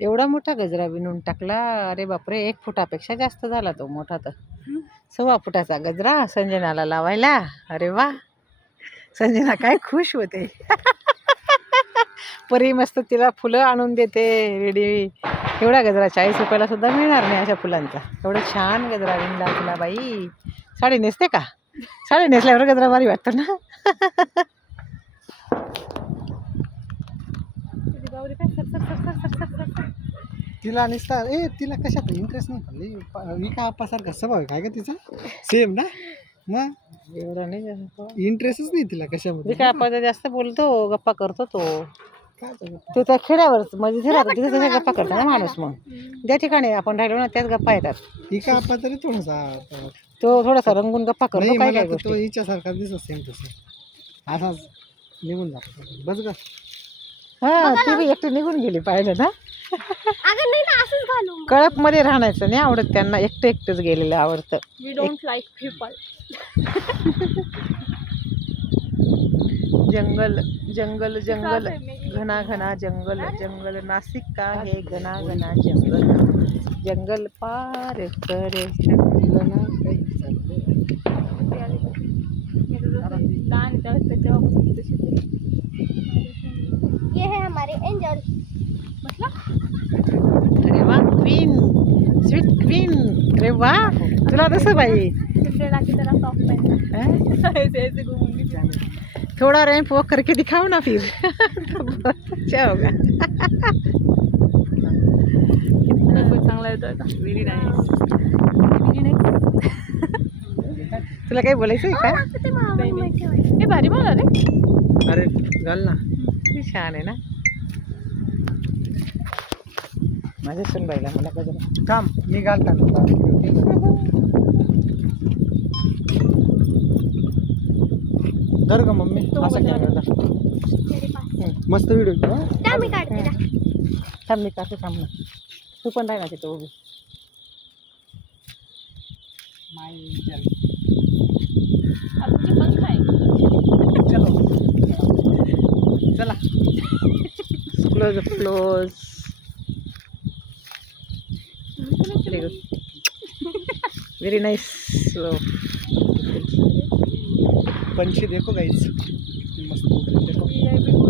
एवढा मोठा गजरा विणून टाकला. अरे बापरे, 1 फुटापेक्षा जास्त झाला तो मोठा. तर 1.25 फुटाचा गजरा संजनाला लावायला. अरे वा, संजना काय खुश होते. परी मस्त तिला फुलं आणून देते रेडी. एवढा गजरा 40 रुपयाला सुद्धा मिळणार नाही अशा फुलांचा. एवढं छान गजरा विणला तुला बाई. साडी नेसते का? साडी नेसल्यावर गजरा भारी वाटतो ना. तिला निसता तिला कशात इंटरेस्ट नाही. विका आप्पासारखा स्वभाव आहे काय का तिचा, सेम ना. मग एवढा नाही इंटरेस्टच नाही तिला कशामध्ये. काय आपण जास्त बोलतो, गप्पा करतो तो. काय सांगू? तो त्या खेड्यावर म्हणजे तिथे राहतो, तिथे त्याच्या गप्पा करतो ना माणूस. मग ज्या ठिकाणी आपण राहिलो ना त्याच गप्पा येतात. विका आप्पा तरी थोडासा तो थोडासा रंगून गप्पा करतो नाही, काय मला काय तर गोष्टी. तो हिच्यासारखा दिसत सेम तसं असाच निघून जातो बस ग. हा, ती बी एकटी निघून गेली पाहिलं ना. कळप मध्ये राहण्याचं नाही आवडत त्यांना, एकटंच गेलेलं आवडतं. We don't like people. जंगल जंगल जंगल, घना घना जंगल जंगल, नासिक का है घना घना जंगल. जंगल पार करे तिला ना काही चाललंय. ये है हमारे एंजल. अरे वा, क्वीन, स्वीट क्वीन. अरे वा, तुला तसं बाई. सिंड्रेला की तरह टॉप पहनना. ऐसे ऐसे घूमूंगी. थोड़ा रैंप वॉक करके दिखाओ ना फिर. तो बहुत अच्छा होगा. चांगला येतोय का? Very nice. तुला काही बोलायचं आहे का? हे भारी बोला रे. अरे घाल ना. किती छान आहे ना. माझ्या सुनबाईला मला गजरा. काम मी घालताना धर ग मम्मी. असा कॅमेरा मस्त व्हिडिओ घेऊ. मी काढते ना. थांब मी काढते, थांब ना. तू पण राही ना तिथं उभी. तुझे पंख आहे. चलो चला. Close close. Very nice. पंछी देखो गाइस, मस्त उड़ रहे हैं, देखो.